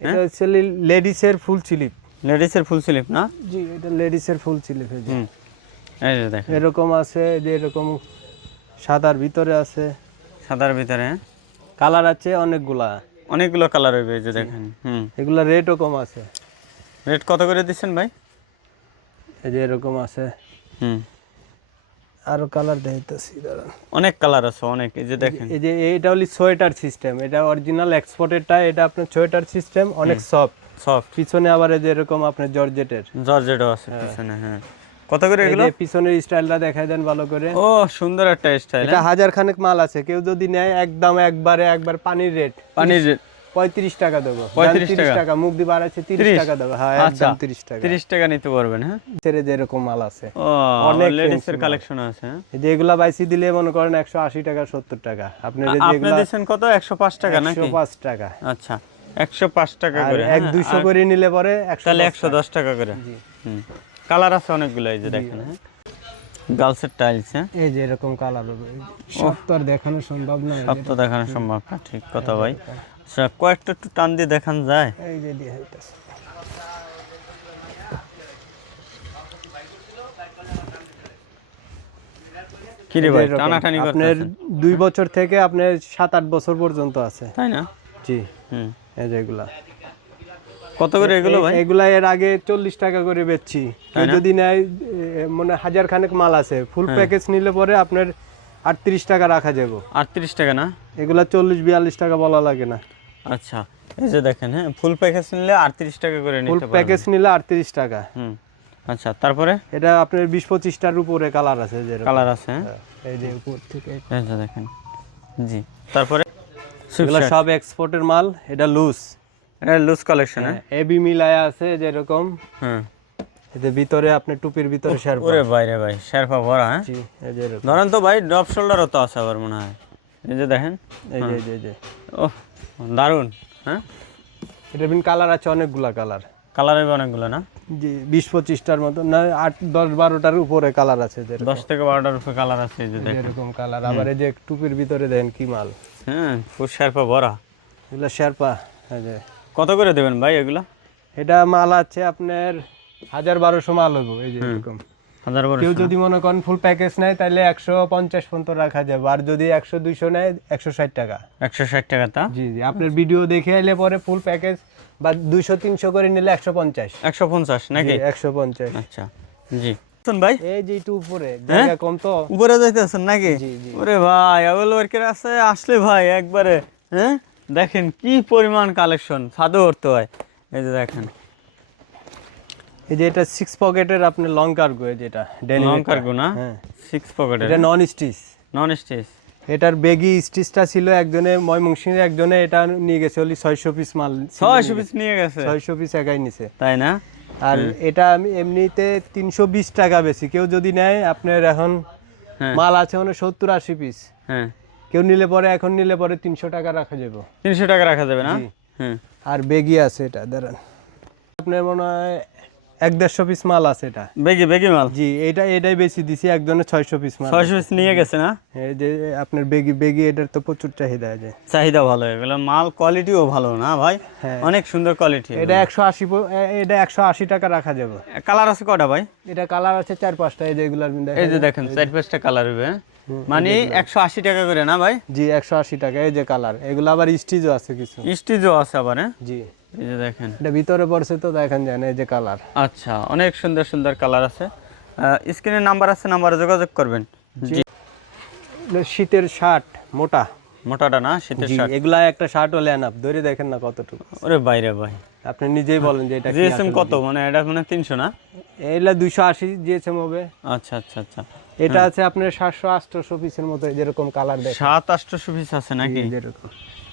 এটা হচ্ছে লেডিসের ফুল স্লিপ। লেডিসের ফুল স্লিপ না? জি এটা লেডিসের ফুল স্লিপ এই যে দেখেন। এরকম আছে যে এরকম সাদার ভিতরে আছে। সাদার ভিতরে হ্যাঁ? কালার আছে অনেকগুলা। অনেকগুলো কালার এই যে দেখেন হুম। এগুলা রেটও কম আছে। রেট কত করে দিচ্ছেন ভাই? এই যে এরকম আছে। হুম। আরও কালার দেখাইতেছি অনেক কালার আছে অনেক এই যে দেখেন। এই যে এইটা হলো সোয়েটার সিস্টেম এটা অরিজিনাল এক্সপোর্টেরটা এটা আপনার সোয়েটার সিস্টেম অনেক সফট সফট পিছনে আবার এই যে এরকম আপনার জর্জেটের। জর্জেটও আছে পিছনে হ্যাঁ। কত করে এগুলো? পিছনের স্টাইলটা দেখাই দেন ভালো করে। ও সুন্দর একটা স্টাইল এটা হাজার খানেক মাল আছে কেউ যদি নেয় একদম একবারে একবার পানির রেট পানির পঁয়ত্রিশ টাকা দেবো। 35 টাকা? মুখ দিয়ে বাড়াচ্ছে তিরিশ 30 টাকা দেবো। হ্যাঁ আচ্ছা তিরিশ টাকা। তিরিশ টাকা নিতে পারবেন হ্যাঁ? ছেড়ে যে এরকম মাল আছে। অনেক fancy মাল। কালেকশন আছে হ্যাঁ? এই বাইসি দিলে মনে করেন একশো আশি টাকা সত্তর টাকা। আপনি যেগুলা দিচ্ছেন কত? একশো পাঁচ টাকা একশো নাকি পাঁচ টাকা। আচ্ছা একশো পাঁচ টাকা করে এক হ্যাঁ? দুইশো করে নিলে পরে একশো তাহলে একশো দশ টাকা। করে। জি। কালার আছে অনেকগুলো এই যে দেখেন হ্যাঁ? গার্লসের টাইলস হ্যাঁ? এই যে এরকম কালার দেখানো সম্ভব না সব তো দেখানো সম্ভব না ঠিক কথা ভাই। আচ্ছা কয়েকটা একটু টান দিয়ে দেখান যায়। এই যে দিয়ে হইতাছে। ভাই আপনার বছর থেকে আপনার সাত আট বছর পর্যন্ত আছে। তাই না? জি। হুম। এই যে এগুলা। কত করে এগুলো ভাই? এগুলা এর আগে চল্লিশ টাকা করে বেচছি। যদি নেয় মানে হাজার খানেক মাল আছে। ফুল হ্যাঁ। প্যাকেজ নিলে পরে আপনার আটত্রিশ টাকা রাখা যাবে। আটত্রিশ টাকা না? এগুলা চল্লিশ বিয়াল্লিশ টাকা বলা লাগে না। আচ্ছা এই যে দেখেন হ্যাঁ ফুল প্যাকেজ নিলে আটত্রিশ টাকা করে ফুল নিতে পারবেন। প্যাকেজ নিলে আটত্রিশ টাকা। হুম আচ্ছা তারপরে? এটা আপনার বিশ পঁচিশটার উপরে কালার আছে যেরকম। কালার আছে হ্যাঁ? এই যে উপর থেকে। এই যে দেখেন জি তারপরে? এগুলা সব এক্সপোর্টের মাল এটা লুজ এটা লুজ কালেকশন হ্যাঁ? এবি মিলায়া আছে যেরকম। হ্যাঁ এতে ভিতরে আপনার টুপির ভিতরে শেরপা। ওরে বাইরে ভাই শেরপা ভরা হ্যাঁ? জি এই যে ধরেন তো ভাই ড্রপ শোল্ডারও তো আছে আবার মনে হয়। এই যে দেখেন এই যে এই যে, এই যে। ও দারুণ। হ্যাঁ? এটা বিন কালার আছে অনেকগুলা কালার কালার হবে অনেকগুলো না? জি বিশ পঁচিশটার মতো না আট দশ বারোটার উপরে কালার আছে দশ থেকে বারোটার উপরে কালার আছে এই যে দেখেন। এরকম কালার আবার এই যে টুপির ভিতরে দেন কি মাল। হ্যাঁ ফুল শেরপা ভরা। এগুলো শেরপা এই যে। কত করে দেবেন ভাই এগুলো? এটা মাল আছে আপনার হাজার বারোশো মাল হব এই যে এরকম। কেউ যদি মনে করেন ফুল প্যাকেজ নেয় তাহলে একশো পঞ্চাশ পর্যন্ত রাখা যাবে। আর যদি একশো দুইশো নেয় একশো ষাট টাকা। একশো ষাট টাকা তা? জি জি। আপনার ভিডিও দেখে এলে পরে ফুল প্যাকেজ বা দুইশো তিনশো করে নিলে একশো পঞ্চাশ। একশো পঞ্চাশ নাকি? একশো পঞ্চাশ। আচ্ছা জি। শুন ভাই। এই যে একটু উপরে জায়গা কম তো। উপরে যাইতেছেন নাকি? জি, জি। ওরে ভাই আবুল ওয়ার্কের আছে আসলে ভাই একবারে হ্যাঁ? দেখেন কি পরিমাণ কালেকশন ছাদে উঠতে হয়। এই যে দেখেন। এই যে এটা সিক্স পকেটের আপনার লং কার্গো যেটা লং কার্গো না? হ্যাঁ। সিক্স পকেটের এটা নন স্টিচ নন স্টেজ এটার বেগি স্টিচটা ছিল একজনে ময়মনসিংহের একজনে এটা নিয়ে গেছে ওলি ছয়শো পিস মাল। ছয়শো পিস নিয়ে গেছে? ছয়শো পিস একাই নিছে। তাই না? আর এটা আমি এমনিতে তিনশো বিশ টাকা বেশি। কেউ যদি নেয় আপনার এখন হ্যাঁ। মাল আছে মানে সত্তর আশি পিস হ্যাঁ। কেউ নিলে পরে এখন নিলে পরে তিনশো টাকা রাখা যাবে। তিনশো টাকা রাখা যাবে না? হ্যাঁ আর বেগি আছে এটা দাঁড়ান। আপনার মনে হয় এক দেড়শো পিস মাল আছে এটা। বেগি বেগি মাল? জি এটা এটাই বেশি দিছি একজনের ছয়শো পিস মাল ছয়শো পিস নিয়ে গেছে না? এই যে আপনার বেগি বেগি এটার তো প্রচুর চাহিদা আছে চাহিদা ভালো এগুলো মাল কোয়ালিটিও ভালো না ভাই? হ্যাঁ। অনেক সুন্দর কোয়ালিটি এটা একশো আশি এটা একশো আশি টাকা রাখা যাবে। কালার আছে কটা ভাই? এটা কালার আছে চার পাঁচটা এই যে এগুলার এই যে দেখেন চার পাঁচটা কালার হবে হ্যাঁ? মানে একশো আশি টাকা করে না ভাই? জি একশো আশি টাকা এই যে কালার এগুলো আবার স্টিচও আছে কিছু। স্টিজও আছে আবার হ্যাঁ? জি। এই যে দেখেন। এটা ভিতরে পড়ছে তো দেখেন যায় এই যে কালার আচ্ছা অনেক সুন্দর সুন্দর কালার আছে। স্ক্রিনের নাম্বার আছে নাম্বারে যোগাযোগ করবেন। শীতের শার্ট মোটা। মোটাটা না শীতের শার্ট এগুলা একটা শার্ট হলে আনাপ ধরে দেখেন না কতটুকু। ওরে বাইরে ভাই। আপনি নিজেই বলেন যে এটা জিএসএম কত? মানে এটা মানে তিনশো না? এইগুলা দুইশো আশি জিএসএম হবে। আচ্ছা আচ্ছা আচ্ছা। এটা আছে আপনার সাতশো আটশো পিসের মতো যেরকম কালার দেখেন। সাত আটশো পিস আছে নাকি? যেরকম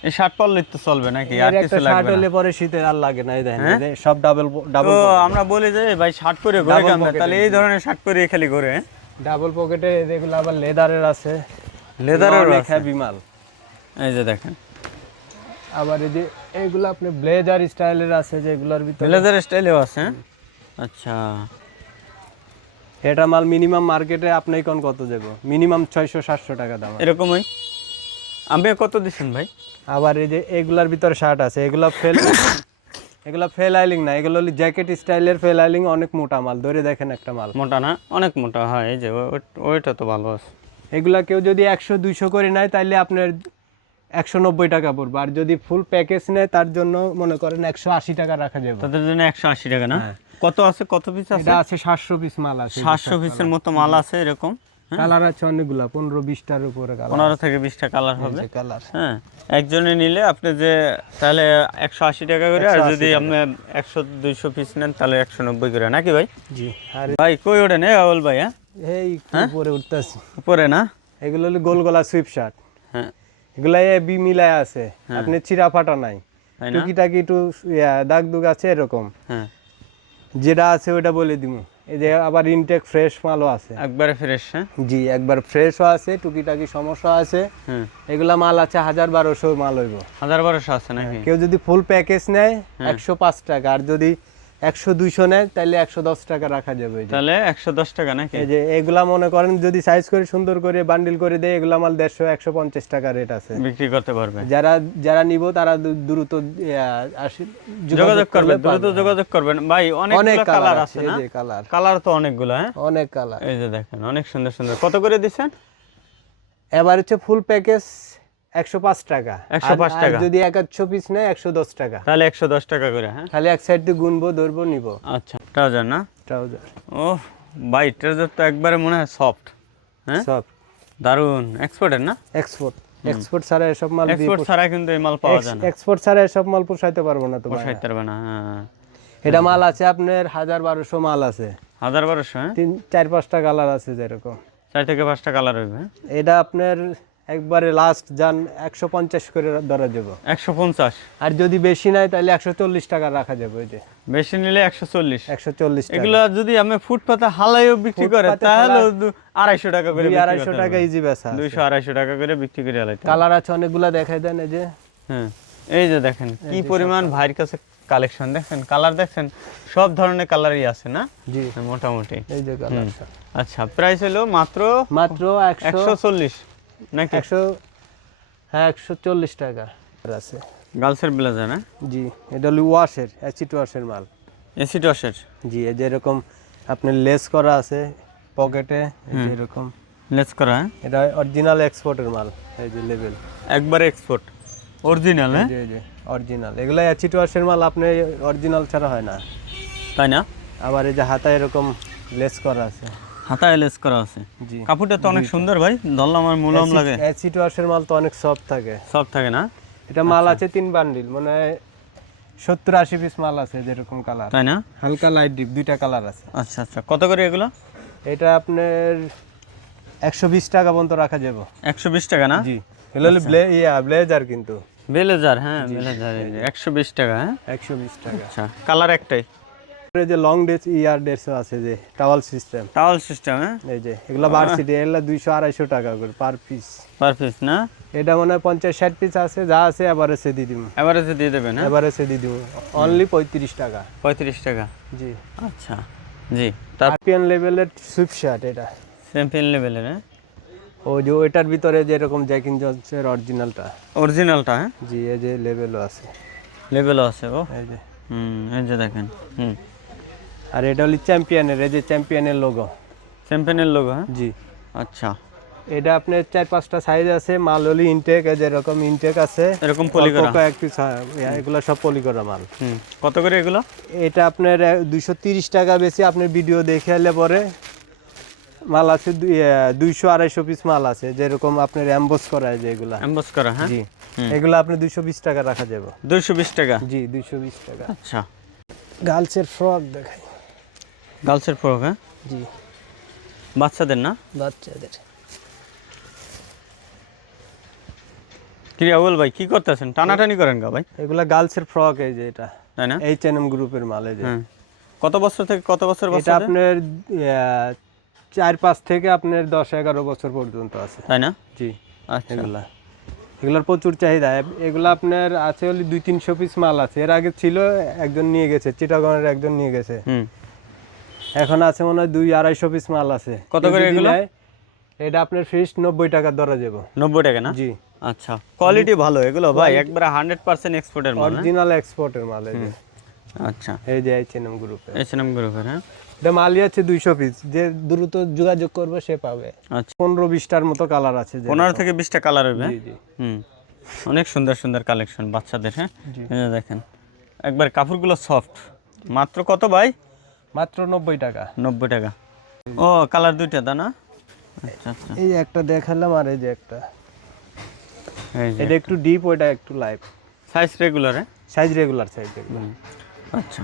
এই শার্ট পরলে তো চলবে নাকি? আর কিছু শার্ট লাগবে না। হলে পরে শীতের আর লাগে না এই দেখেন সব ডাবল ডাবল আমরা বলি যে ভাই শার্ট পরে ঘুরে Double তাহলে এই ধরনের শার্ট পরে খালি ঘুরে ডাবল পকেটে এগুলো আবার লেদারের আছে লেদারের অনেক হেভি মাল। এই যে দেখেন। আবার এই যে এগুলো আপনি ব্লেজার স্টাইলের আছে যেগুলোর ভিতরে ব্লেজার স্টাইলেও আছে হ্যাঁ? আচ্ছা। এটা মাল মিনিমাম মার্কেটে আপনি কোন কত যাব মিনিমাম ছয়শো সাতশো টাকা দাম। এরকমই। আমি কত দিচ্ছেন ভাই? আবার এই যে এগুলার ভিতরে শার্ট আছে এগুলো ফেল এগুলো ফেল আইলিং না এগুলো হলো জ্যাকেট স্টাইলের ফেল আইলিং অনেক মোটা মাল ধরে দেখেন একটা মাল। মোটা না? অনেক মোটা হয় এই যে ওইটা তো ভালো আছে। এগুলা কেউ যদি একশো দুইশো করে নেয় তাহলে আপনার একশো নব্বই টাকা পড়বে। আর যদি ফুল প্যাকেজ নেয় তার জন্য মনে করেন একশো আশি টাকা রাখা যাবে। তাদের জন্য একশো আশি টাকা না? হ্যাঁ। কত আছে? কত পিস আছে? আছে সাতশো পিস মাল আছে। সাতশো পিসের মতো মাল আছে এরকম? হ্যাঁ? কালার আছে অনেকগুলা পনেরো বিশটার উপরে পনেরো থেকে বিশটা কালার হবে। কালার হ্যাঁ একজনে নিলে আপনি যে তাহলে একশো আশি টাকা করে আর যদি আপনি একশো দুইশো পিস নেন তাহলে একশো নব্বই করে নাকি ভাই? জি ভাই কই ওঠেন? এ আউল ভাই হ্যাঁ? এই একটু উপরে উঠতেছি। উপরে না? এগুলো হলো গোল গলা সুইপ শার্ট হ্যাঁ। এগুলা এ বি মিলায় আছে। আপনি চিরা ফাটা নাই। টুকিটাকি একটু দাগ দুগ আছে এরকম। হ্যাঁ। যেটা আছে ওটা বলে দিব এই যে আবার ইনটেক ফ্রেশ মালও আছে। একবারে ফ্রেশ হ্যাঁ? জি একবার ফ্রেশও আছে টুকিটাকি সমস্যা আছে। হ্যাঁ। এগুলা মাল আছে হাজার বারোশো মাল হইব। হাজার বারোশো আছে নাকি? কেউ যদি ফুল প্যাকেজ নেয় একশো পাঁচ টাকা। আর যদি একশো দুইশো নেয় তাহলে একশো দশ টাকা রাখা যাবে তাহলে একশো দশ টাকা নাকি? এই যে এগুলা মনে করেন যদি সাইজ করে সুন্দর করে বান্ডিল করে দেয় এগুলা মাল দেড়শো একশো পঞ্চাশ টাকা রেট আছে। বিক্রি করতে পারবে। যারা যারা নিব তারা দ্রুত যোগাযোগ করবেন দ্রুত যোগাযোগ করবেন। ভাই অনেক অনেক কালার আছে না এই যে কালার কালার তো অনেকগুলো হ্যাঁ? অনেক কালার এই যে দেখেন অনেক সুন্দর সুন্দর। কত করে দিচ্ছেন? এবার হচ্ছে ফুল প্যাকেজ একশো পাঁচ টাকা। 105 আর- আর টাকা। যদি পিস নেয় টাকা। তাহলে করে হ্যাঁ? খালি এক সাইড দিয়ে গুনবো ধরবো নিব। আচ্ছা ট্রাউজার না? ট্রাউজার। ও ভাই ট্রাউজার তো একবারে মনে হয় সফট হ্যাঁ? সব দারুণ এক্সপোর্টের না? এক্সপোর্ট এক্সপোর্ট ছাড়া এসব মাল এক্সপোর্ট ছাড়া কিন্তু এই মাল পাওয়া যায় না। এক্সপোর্ট ছাড়া এসব মাল পোষাইতে পারব না তো। পোষাইতে পারবে না হ্যাঁ। এটা মাল আছে আপনার হাজার বারোশো মাল আছে। হাজার বারোশো হ্যাঁ? তিন চার পাঁচটা কালার আছে যেরকম। চার থেকে পাঁচটা কালার হইবে হ্যাঁ? এটা আপনার একবারে লাস্ট যান একশো পঞ্চাশ করে ধরা যাব একশো পঞ্চাশ। আর যদি বেশি নাই তাহলে একশো চল্লিশ টাকা রাখা যাবে ওই যে। বেশি নিলে একশো চল্লিশ। একশো চল্লিশ এগুলো যদি আমি ফুটপাতে হালাইও বিক্রি করে তাহলে আড়াইশো টাকা করে আড়াইশো টাকা ইজি বেচা দুইশো আড়াইশো টাকা করে বিক্রি করে হালাইতে হবে। কালার আছে অনেকগুলা দেখাই দেন এই যে। হ্যাঁ এই যে দেখেন কি পরিমাণ ভাইয়ের কাছে কালেকশন দেখেন কালার দেখেন সব ধরনের কালারই আছে না? জি। মোটামুটি। এই যে কালার আচ্ছা প্রাইস হলো মাত্র মাত্র একশো চল্লিশ। নাকি? একশো হ্যাঁ একশো চল্লিশ টাকা। আছে। গার্লসের ব্লেজার না জি এটা হলো ওয়াশের অ্যাসিড ওয়াশের মাল। জি যেরকম আপনার লেস করা আছে পকেটে যেরকম লেস করা হ্যাঁ? এটা অরিজিনাল এক্সপোর্টের মাল এই যে লেভেল একবারে এক্সপোর্ট অরিজিনাল হ্যাঁ? জি জি অরিজিনাল এগুলো অ্যাসিড ওয়াশের মাল আপনি অরিজিনাল ছাড়া হয় না। তাই না? আবার এই যে হাতায় এরকম লেস করা আছে। হাতায় লেস করা আছে। কাপড়টা তো অনেক সুন্দর ভাই ধরলাম আমার মুলাম লাগে। অ্যাসিড ওয়াশের মাল তো অনেক সফট থাকে। সব থাকে না? এটা মাল আছে তিন বান্ডিল মানে সত্তর আশি পিস মাল আছে যেরকম কালার তাই না? হালকা লাইট ডিপ দুইটা কালার আছে। আচ্ছা আচ্ছা। কত করে এগুলো? এটা আপনার একশো বিশ টাকা পর্যন্ত রাখা যাবে। একশো বিশ টাকা না? জি। এগুলো হলো ব্লে ইয়া ব্লেজার কিন্তু। বেলেজার হ্যাঁ বেলেজার একশো বিশ টাকা হ্যাঁ? একশো বিশ টাকা। আচ্ছা। কালার একটাই? যে লং ডেস ইয়ার ডেসও আছে যে টাওয়াল সিস্টেম টাওয়াল সিস্টেম হ্যাঁ? এই যে এগুলো ভার্সিটি এগুলো দুইশো আড়াইশো টাকা করে পার পিস পার পিস না? এটা মনে হয় পঞ্চাশ ষাট পিস আছে যা আছে এভারেজে দিয়ে দিব। এভারেজে দিয়ে দেবেন হ্যাঁ? এভারেজে দিয়ে দিব। অনলি পঁয়ত্রিশ টাকা। পঁয়ত্রিশ টাকা? জি। আচ্ছা জি। তার লেভেলের সুইপ শার্ট এটা। চ্যাম্পিয়ন লেভেলের হ্যাঁ? ও যে ওইটার ভিতরে যেরকম জ্যাকিন জন্সের অরিজিনালটা অরিজিনালটা হ্যাঁ? জি এই যে লেভেলও আছে। লেভেলও আছে ও। এই যে। হুম এই যে দেখেন হুম। আর এটা হলো চ্যাম্পিয়নের এই যে চ্যাম্পিয়নের লোগো চ্যাম্পিয়নের লোগো হ্যাঁ? জি। আচ্ছা। এটা আপনার চার পাঁচটা সাইজ আছে মাল হলি ইনটেক যেরকম ইনটেক আছে। এরকম পলি করা পিস এগুলো সব পলিকরা মাল। হুম। কত করে এগুলো? এটা আপনার দুইশো তিরিশ টাকা বেশি আপনার ভিডিও দেখে এলে পরে মাল আছে দুইশো আড়াইশো পিস মাল আছে যেরকম আপনার অ্যাম্বোস করা হয় যেগুলা এমবস করা হ্যাঁ? জি। এগুলো আপনি দুইশো বিশ টাকা রাখা যাবে। দুইশো বিশ টাকা? জি দুইশো বিশ টাকা। আচ্ছা। গার্লসের ফ্রক দেখাই গার্লসের ফ্রক হ্যাঁ? জি। বাচ্চাদের না? বাচ্চাদের। কি ভাই কি করতেছেন? টানাটানি করেন গা ভাই। এগুলা গার্লসের ফ্রক এই যে এটা। তাই না? এইচ এন এম গ্রুপের মাল এই যে। হ্যাঁ। কত বছর থেকে কত বছর এটা আপনার চার পাঁচ থেকে আপনার দশ এগারো বছর পর্যন্ত আছে। তাই না? জি আচ্ছা। এগুলা। এগুলার প্রচুর চাহিদা। এগুলা আপনার আছে হলে দুই তিনশো পিস মাল আছে। এর আগে ছিল একজন নিয়ে গেছে চিটাগনের একজন নিয়ে গেছে। হুম। এখন আছে মনে হয় দুই আড়াইশো পিস মাল আছে। কত করে এগুলো? এটা আপনার ফিক্সড নব্বই টাকা ধরা যাব। নব্বই টাকা না? জি। আচ্ছা কোয়ালিটি ভালো এগুলো ভাই একবার হান্ড্রেড পার্সেন্ট এক্সপোর্টের মাল হ্যাঁ? অরিজিনাল এক্সপোর্টের মাল। আচ্ছা। এই যে এম গ্রুপের হ্যাঁ? এটা মালি আছে দুইশো পিস যে দ্রুত যোগাযোগ করবে সে পাবে। আচ্ছা। পনেরো বিশটার মতো কালার আছে পনেরো থেকে বিশটা কালার হবে হুম। অনেক সুন্দর সুন্দর কালেকশন বাচ্চাদের হ্যাঁ? দেখেন একবার কাপড়গুলো সফট মাত্র কত ভাই? মাত্র নব্বই টাকা। নব্বই টাকা। ও কালার দুইটা দা না? আচ্ছা আচ্ছা। এই একটা দেখালাম আর এই যে একটা। এই যে এটা একটু ডিপ ওইটা একটু লাইভ সাইজ রেগুলার হ্যাঁ? সাইজ রেগুলার সাইজ রেগুলার আচ্ছা।